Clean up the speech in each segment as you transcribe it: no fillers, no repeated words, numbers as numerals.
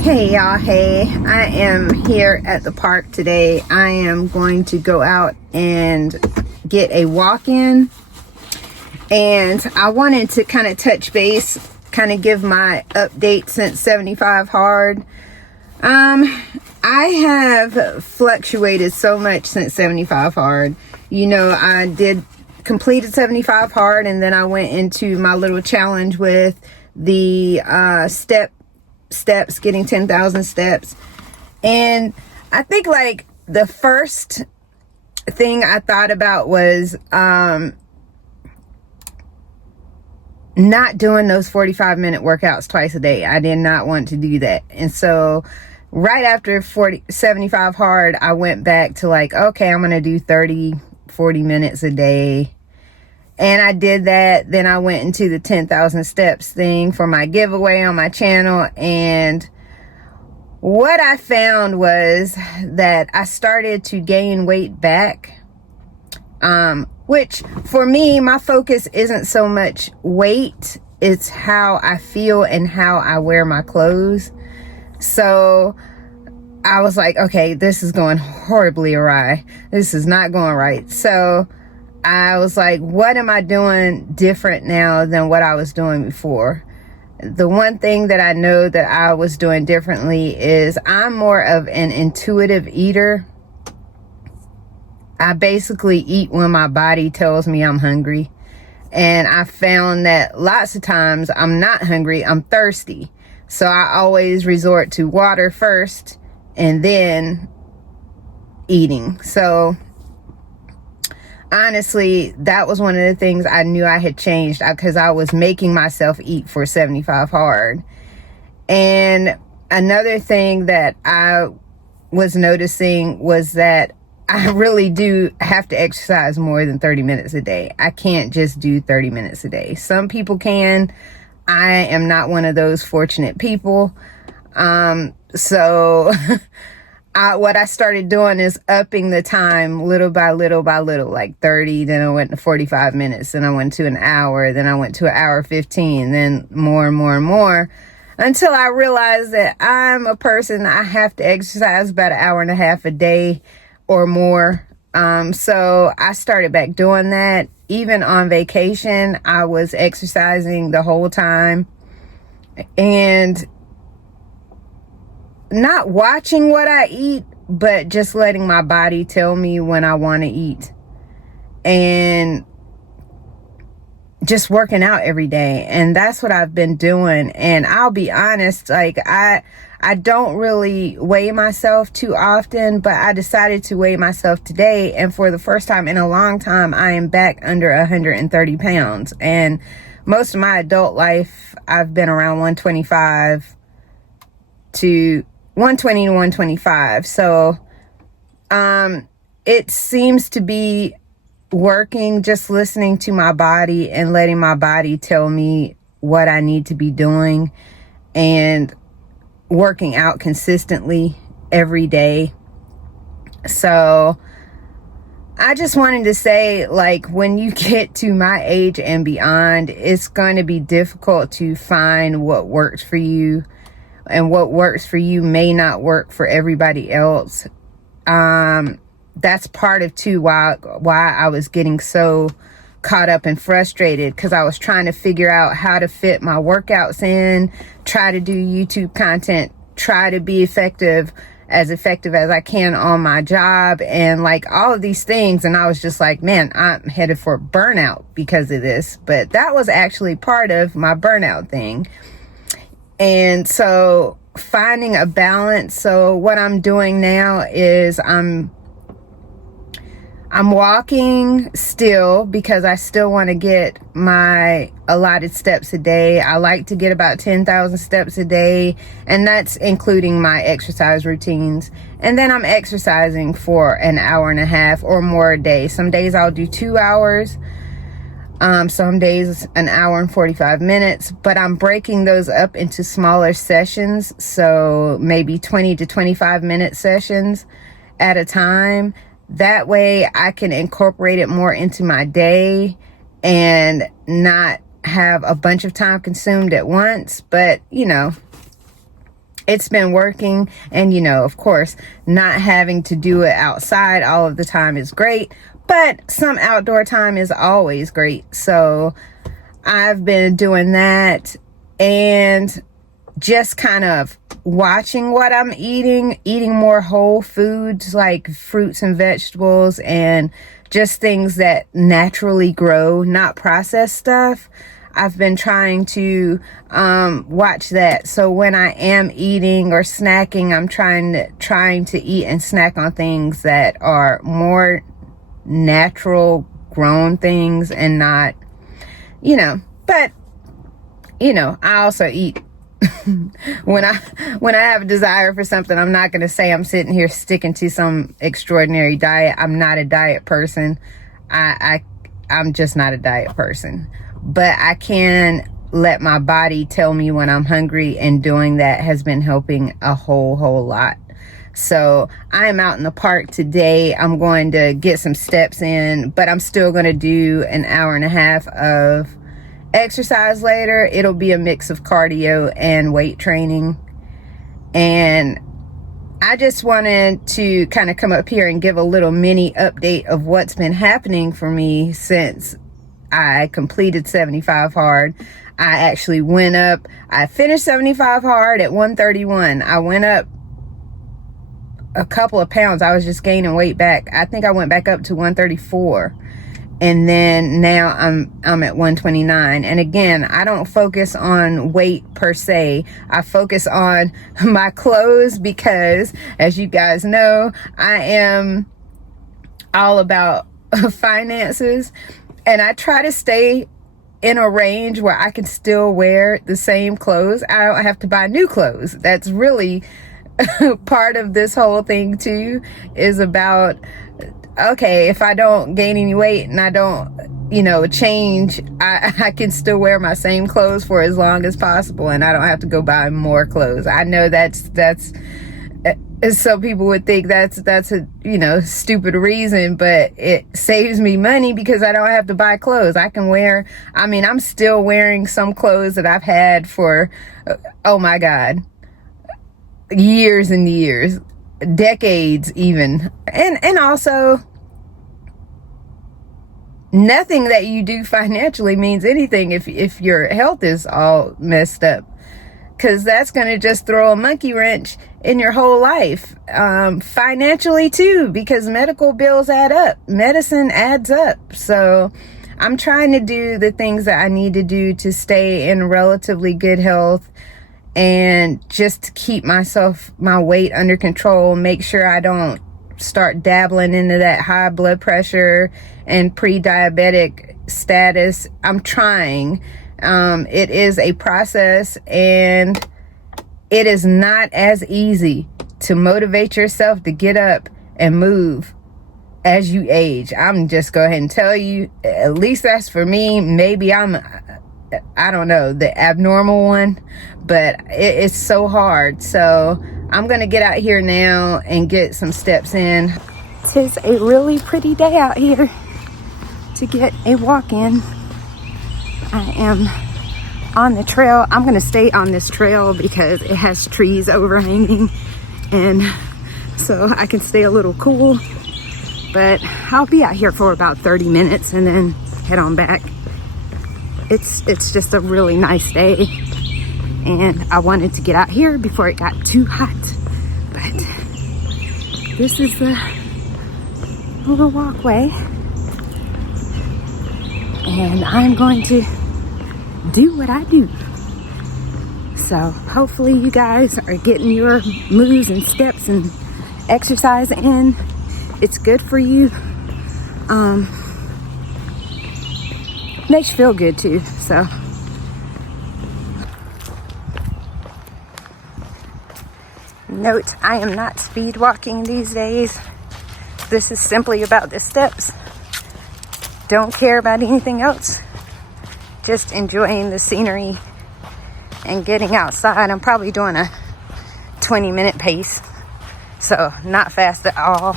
Hey y'all, hey, I am here at the park today. I am going to go out and get a walk in, and I wanted to kind of touch base, kind of give my update since 75 hard. I have fluctuated so much since 75 hard. You know, I did completed 75 hard, and then I went into my little challenge with the steps, getting 10,000 steps. And I think like the first thing I thought about was not doing those 45-minute workouts twice a day. I did not want to do that. And so right after 75 hard, I went back to like, okay, I'm gonna do 30-40 minutes a day. And I did that. Then I went into the 10,000 steps thing for my giveaway on my channel. And what I found was that I started to gain weight back. Which for me, my focus isn't so much weight. It's how I feel and how I wear my clothes. So I was like, okay, this is going horribly awry. This is not going right. So I was like, what am I doing different now than what I was doing before? The one thing that I know that I was doing differently is I'm more of an intuitive eater. I basically eat when my body tells me I'm hungry. And I found that lots of times I'm not hungry, I'm thirsty. So I always resort to water first and then eating. So honestly, that was one of the things I knew I had changed, because I was making myself eat for 75 hard. And another thing that I was noticing was that I really do have to exercise more than 30 minutes a day. I can't just do 30 minutes a day. Some people can. I am not one of those fortunate people. So what I started doing is upping the time little by little by little, like 30, then I went to 45 minutes, then I went to an hour, then I went to an hour 15, then more and more and more, until I realized that I'm a person, I have to exercise about an hour and a half a day or more. So I started back doing that. Even on vacation, I was exercising the whole time. And not watching what I eat, but just letting my body tell me when I want to eat. And just working out every day. And that's what I've been doing. And I'll be honest, like I don't really weigh myself too often, but I decided to weigh myself today. And for the first time in a long time, I am back under 130 pounds. And most of my adult life, I've been around 125 to 120 to 125. So it seems to be working, just listening to my body and letting my body tell me what I need to be doing, and working out consistently every day. So I just wanted to say, like, when you get to my age and beyond, it's going to be difficult to find what works for you. And what works for you may not work for everybody else. That's part of too why I was getting so caught up and frustrated, because I was trying to figure out how to fit my workouts in, try to do YouTube content, try to be effective as I can on my job, and like all of these things. And I was just like, man, I'm headed for burnout because of this. But that was actually part of my burnout thing. And so finding a balance. So what I'm doing now is I'm walking still, because I still want to get my allotted steps a day. I like to get about 10,000 steps a day, and that's including my exercise routines. And then I'm exercising for an hour and a half or more a day. Some days I'll do 2 hours. Some days an hour and 45 minutes, but I'm breaking those up into smaller sessions. So maybe 20 to 25 minute sessions at a time. That way I can incorporate it more into my day and not have a bunch of time consumed at once. But, you know, it's been working. And, you know, of course, not having to do it outside all of the time is great, but some outdoor time is always great. So I've been doing that, and just kind of watching what I'm eating more whole foods like fruits and vegetables, and just things that naturally grow, not processed stuff. I've been trying to watch that. So when I am eating or snacking, I'm trying to eat and snack on things that are more natural grown things, and not, you know, but you know, I also eat when I have a desire for something. I'm not going to say I'm sitting here sticking to some extraordinary diet. I'm not a diet person. I'm just not a diet person. But I can let my body tell me when I'm hungry, and doing that has been helping a whole lot. So I'm out in the park today. I'm going to get some steps in, but I'm still going to do an hour and a half of exercise later. It'll be a mix of cardio and weight training. And I just wanted to kind of come up here and give a little mini update of what's been happening for me since I completed 75 hard. I actually went up. I finished 75 hard at 131. I went up a couple of pounds. I was just gaining weight back. I think I went back up to 134. And then now I'm at 129. And again, I don't focus on weight per se. I focus on my clothes, because as you guys know, I am all about finances, and I try to stay in a range where I can still wear the same clothes. I don't have to buy new clothes. That's really part of this whole thing too, is about, okay, if I don't gain any weight and I don't, you know, change, I can still wear my same clothes for as long as possible, and I don't have to go buy more clothes. I know that's some people would think that's a, you know, stupid reason, but it saves me money because I don't have to buy clothes. I can wear, I mean, I'm still wearing some clothes that I've had for, oh my God, years and years, decades even. And also, nothing that you do financially means anything if your health is all messed up, because that's going to just throw a monkey wrench in your whole life, financially too, because medical bills add up, medicine adds up. So I'm trying to do the things that I need to do to stay in relatively good health, and just to keep my weight under control, make sure I don't start dabbling into that high blood pressure and pre-diabetic status. I'm trying. It is a process, and it is not as easy to motivate yourself to get up and move as you age. I'm just go ahead and tell you, at least that's for me. Maybe I don't know, the abnormal one, but it's so hard. So I'm going to get out here now and get some steps in. It's a really pretty day out here to get a walk in. I am on the trail. I'm going to stay on this trail because it has trees overhanging, and so I can stay a little cool. But I'll be out here for about 30 minutes and then head on back. It's just a really nice day, and I wanted to get out here before it got too hot. But this is the little walkway, and I'm going to do what I do. So hopefully you guys are getting your moves and steps and exercise in. It's good for you. Makes you feel good too. So note, I am not speed walking these days. This is simply about the steps. Don't care about anything else. Just enjoying the scenery and getting outside. I'm probably doing a 20-minute pace, so not fast at all.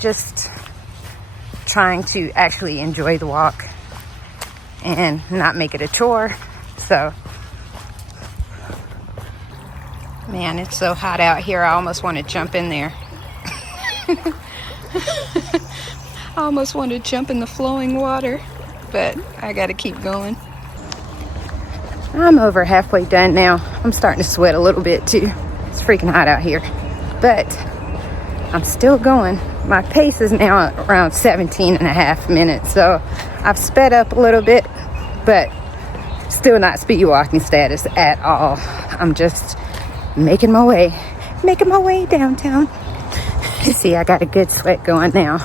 Just trying to actually enjoy the walk and not make it a chore. So Man, it's so hot out here. I almost want to jump in there. I almost want to jump in the flowing water, but I gotta keep going. I'm over halfway done now. I'm starting to sweat a little bit too. It's freaking hot out here, but I'm still going. My pace is now around 17 and a half minutes, so I've sped up a little bit, but still not speed walking status at all. I'm just making my way downtown. You see, I got a good sweat going now.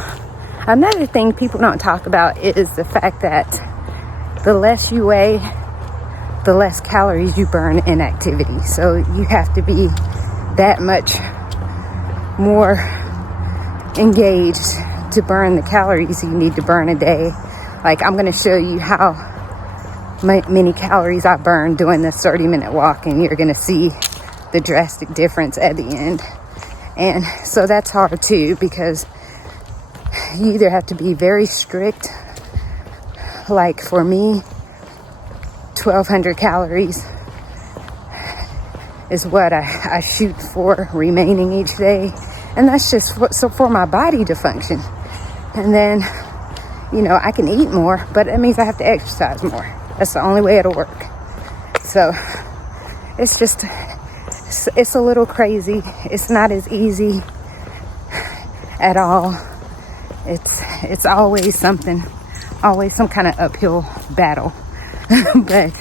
Another thing people don't talk about is the fact that the less you weigh, the less calories you burn in activity. So you have to be that much more engaged to burn the calories you need to burn a day. Like, I'm going to show you how many calories I burn doing this 30-minute walk, and you're going to see the drastic difference at the end. And so that's hard too, because you either have to be very strict, like for me, 1,200 calories is what I shoot for remaining each day. And that's just for my body to function. And then, you know, I can eat more, but it means I have to exercise more. That's the only way it'll work. So it's just, it's a little crazy. It's not as easy at all. It's always something, always some kind of uphill battle. But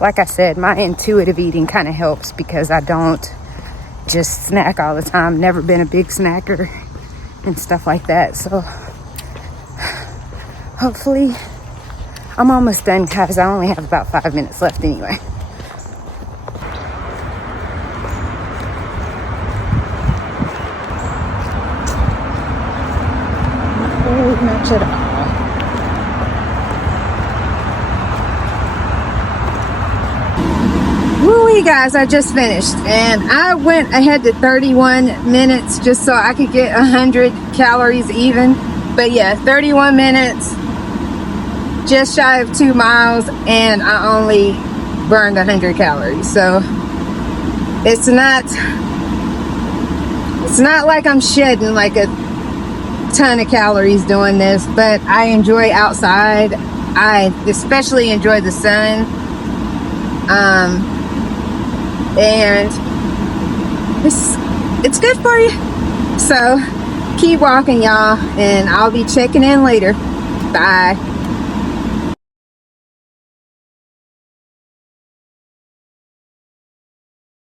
like I said, my intuitive eating kind of helps because I don't just snack all the time. Never been a big snacker and stuff like that. So hopefully I'm almost done, guys. I only have about 5 minutes left anyway. Very much at all. Woo, guys, I just finished and I went ahead to 31 minutes just so I could get 100 calories even. But yeah, 31 minutes, just shy of 2 miles, and I only burned 100 calories. So it's not like I'm shedding like a ton of calories doing this, but I enjoy outside. I especially enjoy the sun. And it's good for you. So keep walking, y'all, and I'll be checking in later. Bye.